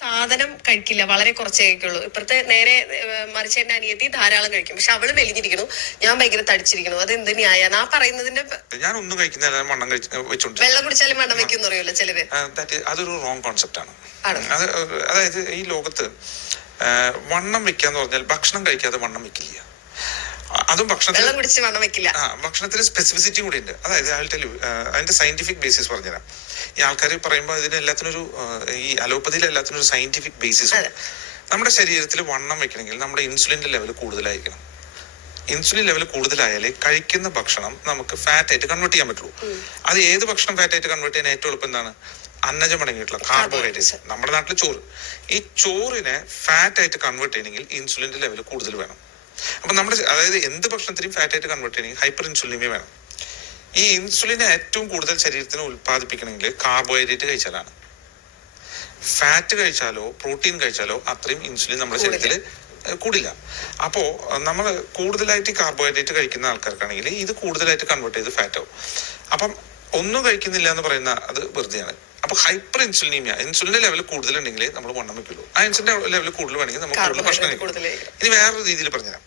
സാധനം കഴിക്കില്ല, വളരെ കുറച്ചേ കഴിക്കുള്ളൂ. ഇപ്പഴത്തെ നേരെ മറിച്ച് എന്റെ അനിയത്തി ധാരാളം കഴിക്കും. പക്ഷെ അവള് മെലിഞ്ഞിരിക്കണു, ഞാൻ ഭയങ്കര തടിച്ചിരിക്കണു. അത് എന്ത് ന്യായാണ് ആ പറയുന്നതിന്റെ? ഞാൻ ഒന്നും കഴിക്കുന്ന വണ്ണം വെച്ചോണ്ട് വെള്ളം കുടിച്ചാലും വണ്ണം വെക്കും അറിയില്ല ചിലര്. അതൊരു റോങ് കോൺസെപ്റ്റ് ആണ്. അതായത് ഈ ലോകത്ത് വണ്ണം വെക്കാന്ന് പറഞ്ഞാൽ ഭക്ഷണം കഴിക്കാതെ വണ്ണം വെക്കില്ല. അതും ഭക്ഷണത്തിന് സ്പെസിഫിസിറ്റി കൂടി ഉണ്ട്. അതായത് അതിന്റെ സയന്റിഫിക് ബേസിസ് പറഞ്ഞുതരാം. ഈ ആൾക്കാർ പറയുമ്പോൾ ഇതിന് എല്ലാത്തിനൊരു ഈ അലോപ്പതിയിൽ എല്ലാത്തിനൊരു സയന്റിഫിക് ബേസിസ് ഉണ്ട്. നമ്മുടെ ശരീരത്തിൽ വണ്ണം വെക്കണമെങ്കിൽ നമ്മുടെ ഇൻസുലിന്റെ ലെവൽ കൂടുതലായിരിക്കണം. ഇൻസുലിൻ ലെവൽ കൂടുതലായാലേ കഴിക്കുന്ന ഭക്ഷണം നമുക്ക് ഫാറ്റ് ആയിട്ട് കൺവേർട്ട് ചെയ്യാൻ പറ്റുള്ളൂ. അത് ഏത് ഭക്ഷണം ഫാറ്റ് ആയിട്ട് കൺവേർട്ട് ചെയ്യാൻ ഏറ്റവും എളുപ്പം എന്താണ്? അന്നജം അടങ്ങിയിട്ടുള്ള കാർബോഹൈഡ്രേറ്റ്സ്. നമ്മുടെ നാട്ടിൽ ചോറ്. ഈ ചോറിനെ ഫാറ്റ് ആയിട്ട് കൺവേർട്ട് ചെയ്യണമെങ്കിൽ ഇൻസുലിന്റെ ലെവൽ കൂടുതൽ വേണം. അപ്പൊ അതായത് എന്ത് ഭക്ഷണത്തിനും ഫാറ്റ് ആയിട്ട് കൺവേർട്ട് ചെയ്യണമെങ്കിൽ ഹൈപ്പർ ഇൻസുലിനിയ വേണം. ഈ ഇൻസുലിനെ ഏറ്റവും കൂടുതൽ ശരീരത്തിന് ഉത്പാദിപ്പിക്കണമെങ്കിൽ കാർബോഹൈഡ്രേറ്റ് കഴിച്ചാലാണ്. ഫാറ്റ് കഴിച്ചാലോ പ്രോട്ടീൻ കഴിച്ചാലോ അത്രയും ഇൻസുലിൻ നമ്മുടെ ശരീരത്തിൽ കൂടില്ല. അപ്പോ നമ്മൾ കൂടുതലായിട്ട് കാർബോഹൈഡ്രേറ്റ് കഴിക്കുന്ന ആൾക്കാർക്കാണെങ്കിൽ ഇത് കൂടുതലായിട്ട് കൺവേർട്ട് ചെയ്ത് ഫാറ്റ് ആവും. അപ്പം ഒന്നും കഴിക്കുന്നില്ല എന്ന് പറയുന്ന അത് വെറുതെയാണ്. അപ്പൊ ഹൈപ്പർ ഇൻസുലിനീമിയ, ഇൻസുലിന്റെ ലെവൽ കൂടുതലുണ്ടെങ്കിൽ നമ്മൾ വണ്ണം വെക്കുള്ളൂ. ആ ഇൻസുലിന്റെ ലെവൽ കൂടുതൽ വേണമെങ്കിൽ നമുക്ക് കൂടുതൽ ഭക്ഷണം കഴിക്കും. ഇനി വേറൊരു രീതിയിൽ പറഞ്ഞുതരാം.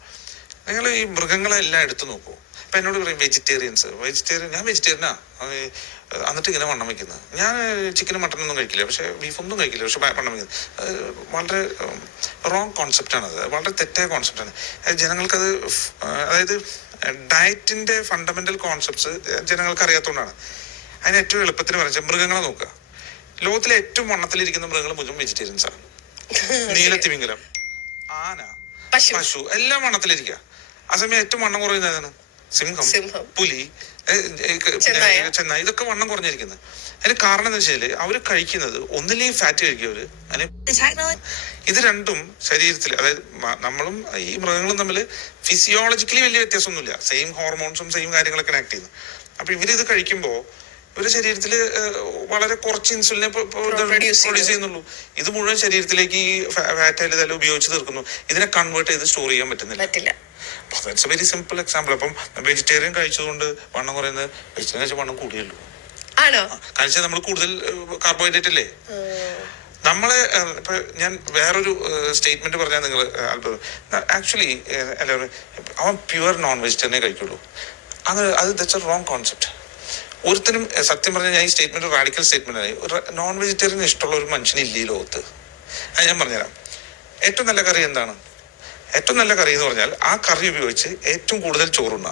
നിങ്ങൾ ഈ മൃഗങ്ങളെല്ലാം എടുത്തു നോക്കൂ. ഇപ്പൊ എന്നോട് പറയും വെജിറ്റേറിയൻ, ഞാൻ വെജിറ്റേറിയനാ, എന്നിട്ട് ഇങ്ങനെ വണ്ണം വെക്കുന്നത്. ഞാൻ ചിക്കനും മട്ടനൊന്നും കഴിക്കില്ല, പക്ഷെ ബീഫൊന്നും കഴിക്കില്ല, പക്ഷെ വണ്ണം വെക്കുന്നത്. വളരെ റോങ് കോൺസെപ്റ്റാണ്. അത് വളരെ തെറ്റായ കോൺസെപ്റ്റാണ്. ജനങ്ങൾക്കത്, അതായത് ഡയറ്റിന്റെ ഫണ്ടമെന്റൽ കോൺസെപ്റ്റ്സ് ജനങ്ങൾക്ക് അറിയാത്തതുകൊണ്ടാണ്. അതിന് ഏറ്റവും എളുപ്പത്തിന് പറഞ്ഞാൽ മൃഗങ്ങളെ നോക്കുക. ലോകത്തിലെ ഏറ്റവും വണ്ണത്തിലിരിക്കുന്ന മൃഗങ്ങൾ മുഴുവൻ വെജിറ്റേറിയൻസാണ്. നീലത്തിമിംഗലം, ആന, പശു എല്ലാം വണ്ണത്തിലിരിക്കുക. ആ സമയം ഏറ്റവും വണ്ണം കുറയുന്നതാണ് സിംഹം, പുലി, ചെന്നായി. ഇതൊക്കെ വണ്ണം കുറഞ്ഞിരിക്കുന്നത്. അതിന് കാരണം എന്ന് വെച്ചാല് അവര് കഴിക്കുന്നത് ഒന്നില്ലെങ്കിൽ ഫാറ്റ് കഴിക്കവര്, ഇത് രണ്ടും ശരീരത്തിൽ, അതായത് നമ്മളും ഈ മൃഗങ്ങളും തമ്മിൽ ഫിസിയോളജിക്കലി വലിയ വ്യത്യാസമൊന്നുമില്ല. സെയിം ഹോർമോൺസും സെയിം കാര്യങ്ങളൊക്കെ ആക്ട് ചെയ്യുന്നു. അപ്പൊ ഇവരിത് കഴിക്കുമ്പോ ഇവരുടെ ശരീരത്തിൽ വളരെ കുറച്ച് ഇൻസുലിനെ പ്രൊഡ്യൂസ് ചെയ്യുന്നുള്ളൂ. ഇത് മുഴുവൻ ശരീരത്തിലേക്ക് ഈ ഫാറ്റ് ആയിട്ട് ഇതെല്ലാം ഉപയോഗിച്ച് തീർക്കുന്നു. ഇതിനെ കൺവേർട്ട് ചെയ്ത് സ്റ്റോർ ചെയ്യാൻ പറ്റുന്നില്ല. That's A very simple example. അപ്പം വെജിറ്റേറിയൻ കഴിച്ചതുകൊണ്ട് വണ്ണം പറയുന്നത് വെജിറ്റേറിയൻ കഴിച്ച വണ്ണം കൂടിയല്ലോ. കഴിച്ചാൽ നമ്മൾ കൂടുതൽ കാർബോഹൈഡ്രേറ്റ് അല്ലേ. നമ്മളെ ഇപ്പൊ ഞാൻ വേറൊരു സ്റ്റേറ്റ്മെന്റ് പറഞ്ഞാൽ നിങ്ങൾ അത്ഭുതം. ആക്ച്വലി എല്ലാവരും അവൻ പ്യുവർ നോൺ വെജിറ്റേറിയനെ കഴിക്കുള്ളൂ. അത് ദാറ്റ്സ് എ റോങ് കോൺസെപ്റ്റ്. ഒരുത്തരും സത്യം പറഞ്ഞാൽ ഞാൻ ഈ സ്റ്റേറ്റ്മെന്റ് റാഡിക്കൽ സ്റ്റേറ്റ്മെന്റ് ആയി. നോൺ വെജിറ്റേറിയൻ ഇഷ്ടമുള്ള ഒരു മനുഷ്യനില്ല ഈ ലോകത്ത്. അത് ഞാൻ പറഞ്ഞുതരാം. ഏറ്റവും നല്ല കറി എന്താണ്? ഏറ്റവും നല്ല കറി എന്ന് പറഞ്ഞാൽ ആ കറി ഉപയോഗിച്ച് ഏറ്റവും കൂടുതൽ ചോറുണ്ണ,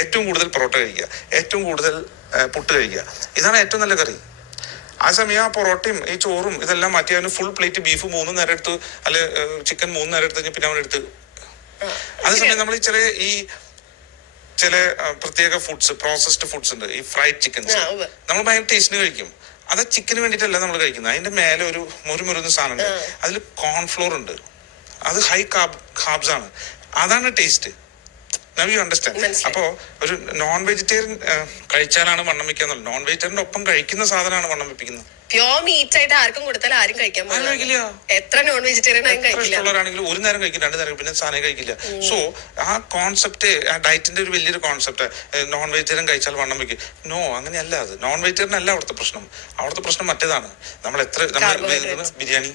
ഏറ്റവും കൂടുതൽ പൊറോട്ട കഴിക്കുക, ഏറ്റവും കൂടുതൽ പുട്ട് കഴിക്കുക. ഇതാണ് ഏറ്റവും നല്ല കറി. ആ സമയം ആ പൊറോട്ടയും ഈ ചോറും ഇതെല്ലാം മാറ്റി അവന് ഫുൾ പ്ലേറ്റ് ബീഫ് 3 നേരം എടുത്ത്, അല്ലെ ചിക്കൻ 3 നേരം എടുത്ത് കഴിഞ്ഞാൽ പിന്നെ അവനെടുത്ത്. അതേസമയം നമ്മൾ ചില പ്രത്യേക ഫുഡ്സ്, പ്രോസസ്ഡ് ഫുഡ്സ് ഉണ്ട്. ഈ ഫ്രൈഡ് ചിക്കൻസ് നമ്മൾ ഭയങ്കര ടേസ്റ്റിന് കഴിക്കും. അത് ചിക്കന് വേണ്ടിയിട്ടല്ല നമ്മൾ കഴിക്കുന്നത്. അതിന്റെ മേലെ ഒരു മുരുമുരുന്ന സാധനം ഉണ്ട്. അതിൽ കോൺഫ്ലോർ ഉണ്ട്. അത് ഹൈ കാർബ്സ് ആണ്. അതാണ് ടേസ്റ്റ്. Now you understand. അപ്പോ ഒരു നോൺ വെജിറ്റേറിയൻ കഴിച്ചാലാണ് വണ്ണം വെക്കാന്നുള്ളത്. നോൺ വെജിറ്റേറിയന്റെ ഒപ്പം കഴിക്കുന്ന സാധനമാണ് വണ്ണം വെപ്പിക്കുന്നത്. പ്യോർ മീറ്റ് ആയിട്ട് ആർക്കും കൊടുത്താൽ ആരും കഴിക്കാൻ കഴിക്കില്ല. എത്ര നോൺ വെജിറ്റേറിയൻ ഇഷ്ടമുള്ളവരാണെങ്കിലും ഒരു നേരം കഴിക്കും, 2 നേരം, പിന്നെ സാധനം കഴിക്കില്ല. സോ ആ കോൺസെപ്റ്റ്, ആ ഡയറ്റിന്റെ ഒരു വലിയൊരു കോൺസെപ്റ്റ്, നോൺ വെജിറ്റേറിയൻ കഴിച്ചാൽ വണ്ണം വെക്കും. നോ, അങ്ങനെയല്ല. അത് നോൺ വെജിറ്റേറിയൻ അല്ല അവിടുത്തെ പ്രശ്നം. അവിടുത്തെ പ്രശ്നം മറ്റേതാണ്. നമ്മൾ ബിരിയാണി,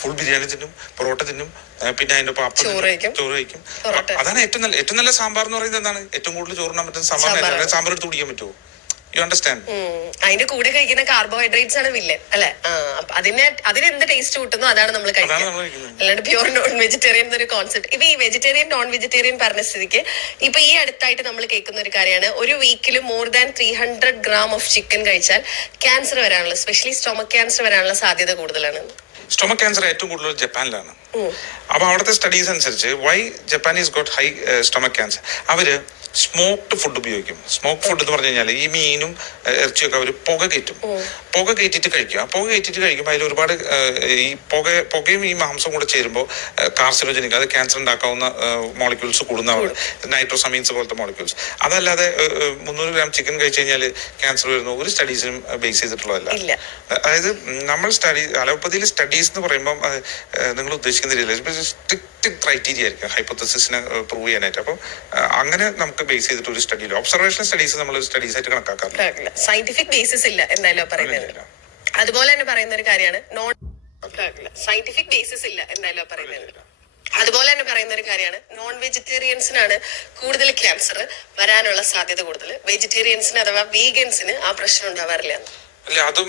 ഫുൾ ബിരിയാണി തിന്നും, പൊറോട്ട തിന്നും, പിന്നെ അതിന്റെ ചോറ് കഴിക്കും. അതാണ് ഏറ്റവും നല്ല സാമ്പാർ എന്ന് പറയുന്നത്. എന്താണ് ഏറ്റവും കൂടുതൽ ചോറുണ്ണാൻ പറ്റുന്ന സാമ്പാർ? സാമ്പാർ എടുത്ത് കുടിക്കാൻ പറ്റുമോ? You understand? അതിന്റെ കൂടെ കഴിക്കുന്ന കാർബോഹൈഡ്രേറ്റ്സ് ആണ് വില്ലൻ അല്ലെ. അതിന് എന്ത് ടേസ്റ്റ് കിട്ടുന്നു അതാണ് നമ്മൾ കഴിക്കുന്നത്. അല്ലാണ്ട് പ്യൂർ നോൺ വെജിറ്റേറിയൻ എന്നൊരു കോൺസെപ്റ്റ്. ഇപ്പൊ ഈ വെജിറ്റേറിയൻ നോൺ വെജിറ്റേറിയൻ പറഞ്ഞ സ്ഥിതിക്ക് ഇപ്പൊ ഈ അടുത്തായിട്ട് നമ്മൾ കേൾക്കുന്ന ഒരു കാര്യമാണ്, ഒരു വീക്കിൽ more than 300 gram of chicken കഴിച്ചാൽ ക്യാൻസർ വരാനുള്ള, സ്പെഷ്യലി സ്റ്റൊമക് ക്യാൻസർ വരാനുള്ള സാധ്യത കൂടുതലാണ്. സ്റ്റൊമക് ക്യാൻസർ ഏറ്റവും കൂടുതൽ ജപ്പാനിലാണ്. അപ്പൊ അവിടുത്തെ സ്റ്റഡീസ് അനുസരിച്ച് why Japanese got high stomach cancer, അവര് സ്മോക്ഡ് ഫുഡ് ഉപയോഗിക്കും. സ്മോക്ക് ഫുഡ് എന്ന് പറഞ്ഞു കഴിഞ്ഞാൽ ഈ മീനും ഇറച്ചിയൊക്കെ അവർ പുക കയറ്റിട്ട് കഴിക്കും. പുക കയറ്റിട്ട് കഴിക്കുമ്പോൾ അതിൽ ഒരുപാട് ഈ പുകയും ഈ മാംസം കൂടെ ചേരുമ്പോൾ കാർസിനോജനിക്, അത് ക്യാൻസർ ഉണ്ടാക്കാവുന്ന മോളിക്യൂൾസ് കൂടുന്നതാണ്, നൈട്രോസമീൻസ് പോലത്തെ മോളിക്യൂൾസ്. അതല്ലാതെ 300 gram ചിക്കൻ കഴിച്ചു കഴിഞ്ഞാൽ ക്യാൻസർ വരുന്ന ഒരു സ്റ്റഡീസിനും ബേസ് ചെയ്തിട്ടുള്ളതല്ല. അതായത് നമ്മൾ അലോപ്പതിയിൽ സ്റ്റഡീസ് എന്ന് പറയുമ്പോൾ നിങ്ങൾ ഉദ്ദേശിക്കുന്നില്ല, സ്ട്രിക്റ്റ് ക്രൈറ്റീരിയ ആയിരിക്കും ഹൈപ്പോത്തസിസിനെ പ്രൂവ് ചെയ്യാനായിട്ട്. അപ്പം അങ്ങനെ നമുക്ക് ബേസ് ചെയ്തിട്ട് ഒരു സ്റ്റഡി, ഒബ്സർവേഷൻ സ്റ്റഡീസ് നമ്മൾ സ്റ്റഡീസ് ആയിട്ട് കണക്കാക്കാറില്ല. സയന്റിഫിക് ബേസിസ് ഇല്ല എന്തായാലും പറയുന്നത്. അതുപോലെ തന്നെ പറയുന്ന ഒരു കാര്യമാണ് സയന്റിഫിക് ബേസിസ് ഇല്ല എന്തായാലും പറയുന്നത്. അതുപോലെ തന്നെ പറയുന്ന ഒരു കാര്യമാണ്, നോൺ വെജിറ്റേറിയൻസിനാണ് കൂടുതൽ ക്യാൻസർ വരാനുള്ള സാധ്യത കൂടുതൽ, വെജിറ്റേറിയൻസിന് അഥവാ വീഗൻസിന് ആ പ്രശ്നം ഉണ്ടാവാറില്ല. അല്ല, അതും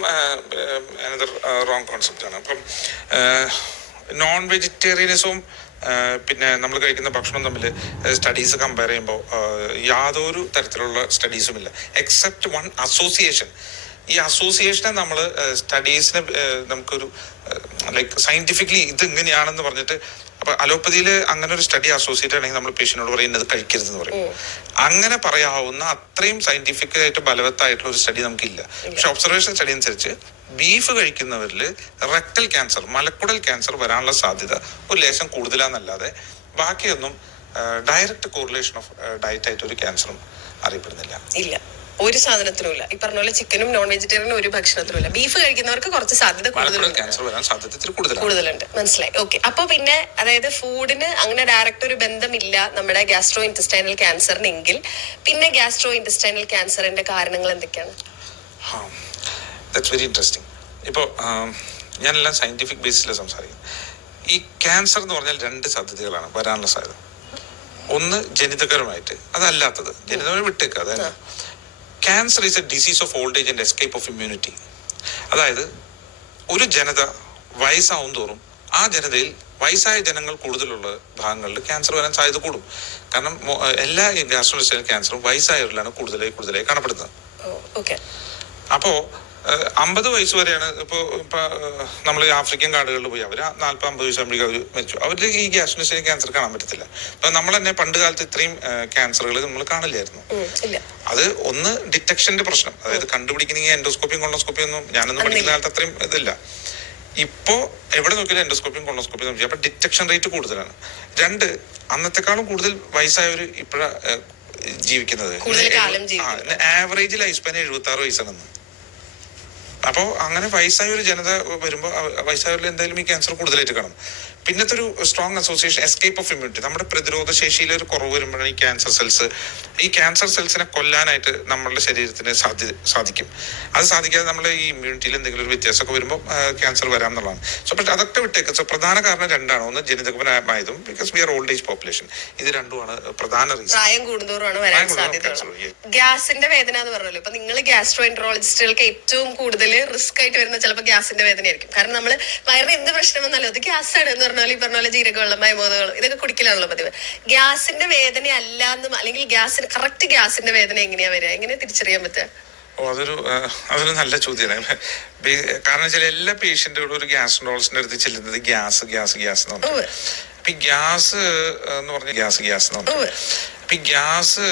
റോങ് കോൺസെപ്റ്റ് ആണ്. അപ്പം നോൺ വെജിറ്റേറിയനിസവും പിന്നെ നമ്മൾ കഴിക്കുന്ന ഭക്ഷണം തമ്മിൽ സ്റ്റഡീസ് കമ്പയർ ചെയ്യുമ്പോൾ യാതൊരു തരത്തിലുള്ള സ്റ്റഡീസും ഇല്ല, എക്സെപ്റ്റ് വൺ അസോസിയേഷൻ. ഈ അസോസിയേഷനെ നമ്മൾ സ്റ്റഡീസിനെ നമുക്കൊരു ലൈക്ക് സയന്റിഫിക്കലി ഇത് ഇങ്ങനെയാണെന്ന് പറഞ്ഞിട്ട്, അപ്പൊ അലോപ്പതിയിൽ അങ്ങനെ ഒരു സ്റ്റഡി അസോസിയേറ്റ് ആണെങ്കിൽ നമ്മൾ പേഷ്യനോട് പറയുന്നത് കഴിക്കരുതെന്ന് പറയും. അങ്ങനെ പറയാവുന്ന അത്രയും സയന്റിഫിക് ആയിട്ട് ബലവത്തായിട്ടുള്ള ഒരു സ്റ്റഡി നമുക്കില്ല. പക്ഷെ ഒബ്സർവേഷൻ സ്റ്റഡി അനുസരിച്ച് ബീഫ് കഴിക്കുന്നവരിൽ റെക്ടൽ ക്യാൻസർ, മലക്കുടൽ ക്യാൻസർ വരാനുള്ള സാധ്യത ഒരു ലേശം കൂടുതലാന്നല്ലാതെ ബാക്കിയൊന്നും ഡയറക്റ്റ് കോറിലേഷൻ ഓഫ് ഡയറ്റ് ആയിട്ട് ഒരു ക്യാൻസറും അറിയപ്പെടുന്നില്ല. ഇല്ല, ഒരു സാധനത്തിനും ഇല്ല. ഈ പറഞ്ഞ പോലെ ചിക്കനും നോൺ വെജിറ്റേറിയനും ഒരു ഭക്ഷണത്തിനും ഇല്ല. ബീഫ് കഴിക്കുന്നവർക്ക് കുറച്ച് സാധ്യത കൂടുതലുണ്ട്. മനസ്സിലായി. ഓക്കെ. അപ്പൊ പിന്നെ അതായത് ഫുഡിന് അങ്ങനെ ഡയറക്റ്റ് ഒരു ബന്ധമില്ല നമ്മുടെ ഗ്യാസ്ട്രോ ഇൻറ്റസ്റ്റൈനൽ ക്യാൻസറിനെങ്കിൽ പിന്നെ ഗ്യാസ്ട്രോ ഇൻറ്റസ്റ്റൈനൽ ക്യാൻസറിന്റെ കാരണങ്ങൾ എന്തൊക്കെയാണ്? That's very interesting. ഇപ്പോൾ ഞാനെല്ലാം സയന്റിഫിക് ബേസിലാണ് സംസാരിക്കുന്നത്. ഈ ക്യാൻസർ എന്ന് പറഞ്ഞാൽ രണ്ട് സാധ്യതകളാണ് വരാനുള്ള സാധ്യത. ഒന്ന് ജനിതകപരമായിട്ട്, അതല്ലാത്തത് ജനിതകപരം വിട്ടേക്കുക. അതായത് cancer is A disease of old age and escape of immunity. അതായത് ഒരു ജനത വയസ്സാവും തോറും ആ ജനതയിൽ വയസ്സായ ജനങ്ങൾ കൂടുതലുള്ള ഭാഗങ്ങളിൽ ക്യാൻസർ വരാൻ സാധ്യത കൂടും. കാരണം എല്ലാ ഗ്യാസ്ട്രോഇൻറ്റസ്റ്റൈനൽ ക്യാൻസറും വയസ്സായവരിലാണ് കൂടുതലായി കാണപ്പെടുന്നത്. അപ്പോൾ 50 വയസ്സ് വരെയാണ്. ഇപ്പോൾ നമ്മൾ ആഫ്രിക്കൻ കാടുകളിൽ പോയി അവർ 40-50 വയസ്സാകുമ്പോഴേക്കും അവർ മരിച്ചു. അവരുടെ ഈ ഗ്യാസ്ട്രോഇൻറ്റസ്റ്റൈനൽ ക്യാൻസർ കാണാൻ പറ്റത്തില്ല. അപ്പൊ നമ്മൾ തന്നെ പണ്ട് കാലത്ത് ഇത്രയും ക്യാൻസറുകൾ നമ്മൾ കാണില്ലായിരുന്നു. അത് ഒന്ന് ഡിറ്റക്ഷന്റെ പ്രശ്നം, അതായത് കണ്ടുപിടിക്കണമെങ്കിൽ എൻഡോസ്കോപ്പിയും കൊളോസ്കോപ്പിയും ഒന്നും ഞാനൊന്നും പഠിക്കുന്ന കാലത്ത് അത്രയും ഇതില്ല. ഇപ്പോ എവിടെ നോക്കിയാലും എൻഡോസ്കോപ്പിയും കൊളോസ്കോപ്പിയും നോക്കി, അപ്പൊ ഡിറ്റക്ഷൻ റേറ്റ് കൂടുതലാണ്. രണ്ട്, അന്നത്തെക്കാളും കൂടുതൽ വയസ്സായവർ ഇപ്പോഴാ ജീവിക്കുന്നത്. Average life span 76 വയസ്സാണെന്ന്. അപ്പോൾ അങ്ങനെ വയസ്സായ ഒരു ജനത വരുമ്പോൾ വയസ്സായവരിൽ എന്തായാലും ഈ ക്യാൻസർ കൂടുതലായിട്ട് കാണും. പിന്നത്തെ ഒരു strong association escape of immunity. നമ്മുടെ പ്രതിരോധ ശേഷിയിൽ ഒരു കുറവ് വരുമ്പോഴാണ് ഈ ക്യാൻസർ സെൽസിനെ കൊല്ലാനായിട്ട് നമ്മളുടെ ശരീരത്തിന് സാധിക്കും. അത് സാധിക്കാതെ നമ്മൾ ഈ ഇമ്മ്യൂണിറ്റിയിൽ എന്തെങ്കിലും ഒരു വ്യത്യാസമൊക്കെ വരുമ്പോൾ ക്യാൻസർ വരാം എന്നുള്ളതാണ്. സോ പക്ഷെ അതൊക്കെ വിട്ടേക്ക്. സോ പ്രധാന കാരണം രണ്ടാണ്. ഒന്ന് ജനിതകപരമായതും because we are old age population. ഇത് രണ്ടുമാണ് പ്രധാന റീസൺ. പ്രായം കൂടുന്തോറാണ് വരാൻ സാധ്യത. ഗ്യാസിന്റെ വേദന എന്ന് പറഞ്ഞല്ലോ, ഇപ്പൊ നിങ്ങൾ ഗ്യാസ്ട്രോ എൻട്രോളജിസ്റ്റുകൾക്ക് ഏറ്റവും കൂടുതൽ റിസ്ക് ആയിട്ട് വരുന്ന ചിലപ്പോൾ ഗ്യാസിന്റെ വേദനയായിരിക്കും. കാരണം നമ്മൾ വയറിന് എന്ത് പ്രശ്നം വന്നാലും അത് ഗ്യാസ് ആണ് എന്ന് പറഞ്ഞാൽ ഈ പറഞ്ഞ പോലെ ജീരകവെള്ളം, മയമോദവെള്ളം ഇതൊക്കെ കുടിക്കലാണല്ലോ പതിവ്. ഗ്യാസിന്റെ വേദന അല്ലാന്നും അല്ലെങ്കിൽ കറക്റ്റ് ഗ്യാസിന്റെ വേദന എങ്ങനെയാ വരിക, എങ്ങനെ തിരിച്ചറിയാൻ പറ്റുക? അതൊരു നല്ല ചോദ്യമാണ്. കാരണം വെച്ചാൽ എല്ലാ പേഷ്യന്റുകളും ഒരു ഗ്യാസ്ട്രോളജിസ്റ്റിന്റെ അടുത്ത് ചെല്ലുന്നത് ഗ്യാസ് എന്ന് പറഞ്ഞു. അപ്പൊ ഈ ഗ്യാസ് എന്ന് പറഞ്ഞ ഗ്യാസ് എന്ന് പറഞ്ഞു. അപ്പൊ ഈ ഗ്യാസ്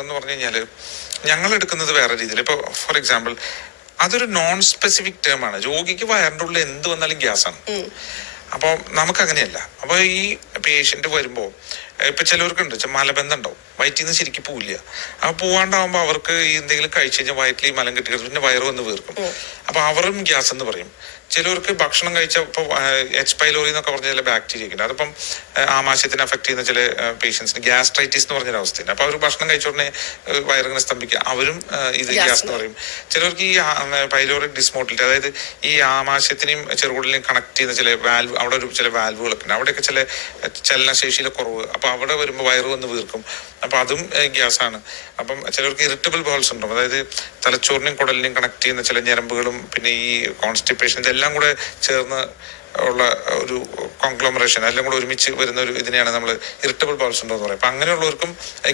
എന്ന് പറഞ്ഞു കഴിഞ്ഞാല് ഞങ്ങൾ എടുക്കുന്നത് വേറെ രീതിയിൽ. ഇപ്പൊ ഫോർ എക്സാമ്പിൾ അതൊരു നോൺ സ്പെസിഫിക് ടേം ആണ്. രോഗിക്ക് വയറിൻ്റെ ഉള്ളിൽ എന്ത് വന്നാലും ഗ്യാസാണ്. അപ്പോൾ നമുക്കങ്ങനെയല്ല. അപ്പോൾ ഈ പേഷ്യന്റ് വരുമ്പോൾ ഇപ്പൊ ചിലവർക്കുണ്ട് മലബന്ധം ഉണ്ടാവും, വയറ്റിൽ നിന്ന് ശരിക്കും പോവില്ല. അപ്പൊ പോവാണ്ടാവുമ്പോൾ അവർക്ക് ഈ എന്തെങ്കിലും കഴിച്ചു കഴിഞ്ഞാൽ വയറ്റിൽ മലം കെട്ടി പിന്നെ വയറ് വന്ന് വീർക്കും. അപ്പൊ അവരും ഗ്യാസ് എന്ന് പറയും. ചിലവർക്ക് ഭക്ഷണം കഴിച്ച ഇപ്പോൾ എച്ച് പൈലോറി എന്നൊക്കെ പറഞ്ഞ ചില ബാക്ടീരിയ ഉണ്ട്. അതിപ്പം ആമാശയത്തിനെ അഫക്ട് ചെയ്യുന്ന ചില പേഷ്യൻസിന് ഗ്യാസ്ട്രൈറ്റിസ് എന്ന് പറഞ്ഞൊരു അവസ്ഥയുണ്ട്. അപ്പൊ അവർ ഭക്ഷണം കഴിച്ച ഉടനെ വയറിങ്ങനെ സ്തംഭിക്കുക, അവരും ഇത് ഗ്യാസ് എന്ന് പറയും. ചിലർക്ക് ഈ പൈലോറിക് ഡിസ്മോട്ടിലിറ്റി, അതായത് ഈ ആമാശയത്തിനെയും ചെറുകുടലിനെയും കണക്ട് ചെയ്യുന്ന ചില വാൽവ്, അവിടെ ഒരു ചില വാൽവുകളൊക്കെ ഉണ്ട്, അവിടെയൊക്കെ ചില ചലനശേഷിയിലെ കുറവ്. അപ്പൊ അവിടെ വരുമ്പോൾ വയറ് വന്ന് വീർക്കും. അപ്പൊ അതും ഗ്യാസാണ്. അപ്പം ചിലർക്ക് ഇറിറ്റബിൾ ബൗൾ സിൻഡ്രോം, അതായത് തലച്ചോറിനെയും കുടലിനെയും കണക്ട് ചെയ്യുന്ന ചില ഞരമ്പുകളും പിന്നെ ഈ കോൺസ്റ്റിപ്പേഷൻ എല്ലാം കൂടെ ചേർന്ന് ഉള്ള ഒരു കോൺഗ്ലോമറേഷൻ, എല്ലാം കൂടെ ഒരുമിച്ച് വരുന്ന ഒരു ഇതിനെയാണ് നമ്മൾ ഇറിറ്റബിൾ ബൗൾ സിൻഡ്രോം എന്ന് പറയുക. അപ്പം അങ്ങനെയുള്ളവർക്കും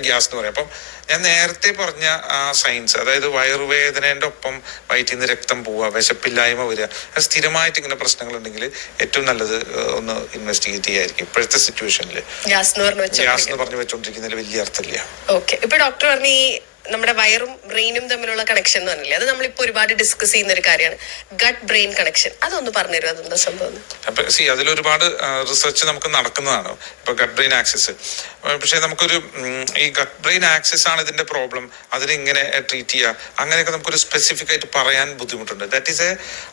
ഗ്യാസ് എന്ന് പറയും. അപ്പം ഞാൻ നേരത്തെ പറഞ്ഞ ആ സയൻസ്, അതായത് വയറുവേദനയുടെ ഒപ്പം വയറ്റിൽ നിന്ന് രക്തം പോവുക, വിശപ്പില്ലായ്മ വരിക, അത് സ്ഥിരമായിട്ട് ഇങ്ങനെ പ്രശ്നങ്ങൾ ഉണ്ടെങ്കിൽ ഏറ്റവും നല്ലത് ഒന്ന് ഇൻവെസ്റ്റിഗേറ്റ് ചെയ്യായിരിക്കും. ഇപ്പോഴത്തെ സിറ്റുവേഷനിൽ ഗ്യാസ് എന്ന് പറഞ്ഞു വെച്ചോണ്ടിരിക്കുന്നതിൽ വലിയ അർത്ഥമില്ല. ഓക്കെ. ഇപ്പൊ ഡോക്ടർ പറഞ്ഞ ഈ നമ്മുടെ വയറും ബ്രെയിനും തമ്മിലുള്ള കണക്ഷൻ എന്ന് പറഞ്ഞില്ലേ, അത് നമ്മളിപ്പോ ഒരുപാട് ഡിസ്കസ് ചെയ്യുന്ന ഒരു കാര്യമാണ്, ഗട്ട് ബ്രെയിൻ കണക്ഷൻ. അതൊന്ന് പറഞ്ഞുതരും, അതെന്താ സംഭവം? അപ്പൊ അതിലൊരുപാട് റിസർച്ച് നമുക്ക് നടക്കുന്നതാണ്. ഇപ്പൊ ഗട്ട് ബ്രെയിൻ ആക്സിസ്. പക്ഷെ നമുക്കൊരു ഈ ഗട്ട് ബ്രെയിൻ ആക്സിസ് ആണ് ഇതിന്റെ പ്രോബ്ലം, അതിനെങ്ങനെ ട്രീറ്റ് ചെയ്യുക, അങ്ങനെയൊക്കെ നമുക്കൊരു സ്പെസിഫിക് ആയിട്ട് പറയാൻ ബുദ്ധിമുട്ടുണ്ട്.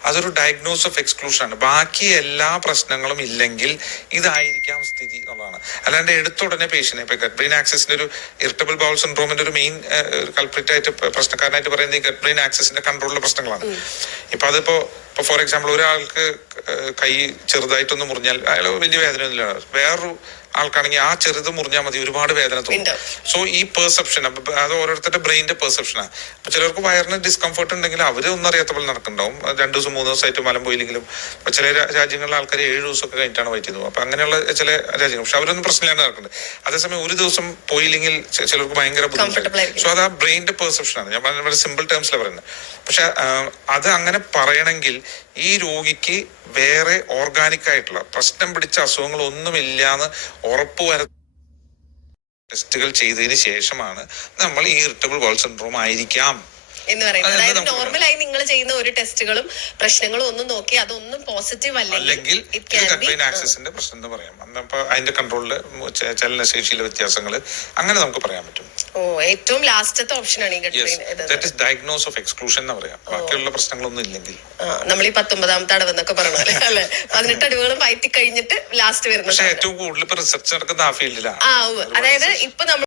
അതൊരു ഡയഗ്നോസ് ഓഫ് എക്സ്ക്ലൂഷൻ ആണ്. ബാക്കി എല്ലാ പ്രശ്നങ്ങളും ഇല്ലെങ്കിൽ ഇതായിരിക്കാം സ്ഥിതി എന്നുള്ളതാണ്. അല്ലാണ്ട് എടുത്തുടനെ പേഷ്യന്റ് ഇപ്പൊ ഗട്ട് ബ്രെയിൻ ആക്സിസിന്റെ ഒരു ഇറിറ്റബിൾ ബൗൾ സിൻഡ്രോമിന്റെ ഒരു മെയിൻ കൾപ്രിറ്റ് ആയിട്ട് പ്രശ്നക്കാരനായിട്ട് പറയുന്നത് ഈ ഗട്ട് ബ്രെയിൻ ആക്സിസിന്റെ കൺട്രോളിലെ പ്രശ്നങ്ങളാണ്. ഇപ്പൊ അതിപ്പോ ഫോർ എക്സാമ്പിൾ ഒരാൾക്ക് കൈ ചെറുതായിട്ടൊന്ന് മുറിഞ്ഞാൽ അയാൾ വലിയ വേദന ഒന്നുമില്ല. വേറൊരു ആൾക്കാണെങ്കിൽ ആ ചെറുത് മുറിഞ്ഞാൽ മതി, ഒരുപാട് വേദന തോന്നും. സോ ഈ പെർസെപ്ഷൻ അത് ഓരോരുത്തരുടെ ബ്രെയിനിന്റെ പെർസെപ്ഷനാണ്. അപ്പൊ ചിലർക്ക് വയറിന് ഡിസ്കംഫർട്ട് ഉണ്ടെങ്കിൽ അവര് ഒന്നും അറിയാത്ത പോലെ നടക്കുന്നുണ്ടാവും. 2 ദിവസം 3 ദിവസമായിട്ട് മലം പോയില്ലെങ്കിലും. ഇപ്പൊ ചില രാജ്യങ്ങളിലെ ആൾക്കാർ 7 ദിവസമൊക്കെ കഴിഞ്ഞിട്ടാണ് വയറ്റുന്നത്. അപ്പൊ അങ്ങനെയുള്ള ചില രാജ്യങ്ങൾ, പക്ഷെ അവരൊന്നും പ്രശ്നമില്ലാണ്ട് നടക്കുന്നുണ്ട്. അതേസമയം ഒരു ദിവസം പോയില്ലെങ്കിൽ ചിലർക്ക് ഭയങ്കര ബുദ്ധിമുട്ടാണ്. സോ അത് ആ ബ്രെയിനിന്റെ പെർസെപ്ഷനാണ്. ഞാൻ വളരെ സിമ്പിൾ ടേംസിലാണ് പറയുന്നത്. പക്ഷെ അത് അങ്ങനെ പറയണമെങ്കിൽ ഈ രോഗിക്ക് വേറെ ഓർഗാനിക് ആയിട്ടുള്ള പ്രശ്നം പിടിച്ച അസുഖങ്ങളൊന്നുമില്ലാന്ന് ഉറപ്പുവരുത്ത ടെസ്റ്റുകൾ ചെയ്തതിന് ശേഷമാണ് നമ്മൾ ഈ ഇറിറ്റബിൾ ബൗൾ സിൻഡ്രോം ആയിരിക്കാം എന്ന് പറയുന്നത്. അതായത് നോർമലായി നിങ്ങൾ ചെയ്യുന്ന ഒരു ടെസ്റ്റുകളും പ്രശ്നങ്ങളും ഒന്നും നോക്കി അതൊന്നും പോസിറ്റീവ് അല്ലെങ്കിൽ ആക്സിസിന്റെ പ്രശ്നം എന്ന് പറയാം. അപ്പൊ അതിന്റെ കൺട്രോളില് ചലനശേഷിയിലെ വ്യത്യാസങ്ങൾ അങ്ങനെ നമുക്ക് പറയാൻ പറ്റും. ഓ, ഏറ്റവും ലാസ്റ്റത്തെ ഓപ്ഷനാണ് ഈ ഡയഗ്നോസ് ഓഫ് എക്സ്ക്ലൂഷൻ എന്ന് പറയാം. ബാക്കിയുള്ള പ്രശ്നങ്ങളൊന്നും ഇല്ലെങ്കിൽ നമ്മൾ ഈ 19ാമത്തെ അടവ് എന്നൊക്കെ പറഞ്ഞ അല്ലെ 18 അടവുകളും വയറ്റി കഴിഞ്ഞിട്ട് ലാസ്റ്റ് വരുന്നത്. പക്ഷെ ഏറ്റവും കൂടുതൽ ഇപ്പൊ റിസർച്ച് നടക്കുന്ന ആ ഫീൽഡിലാണ്. അതായത് ഇപ്പൊ നമ്മൾ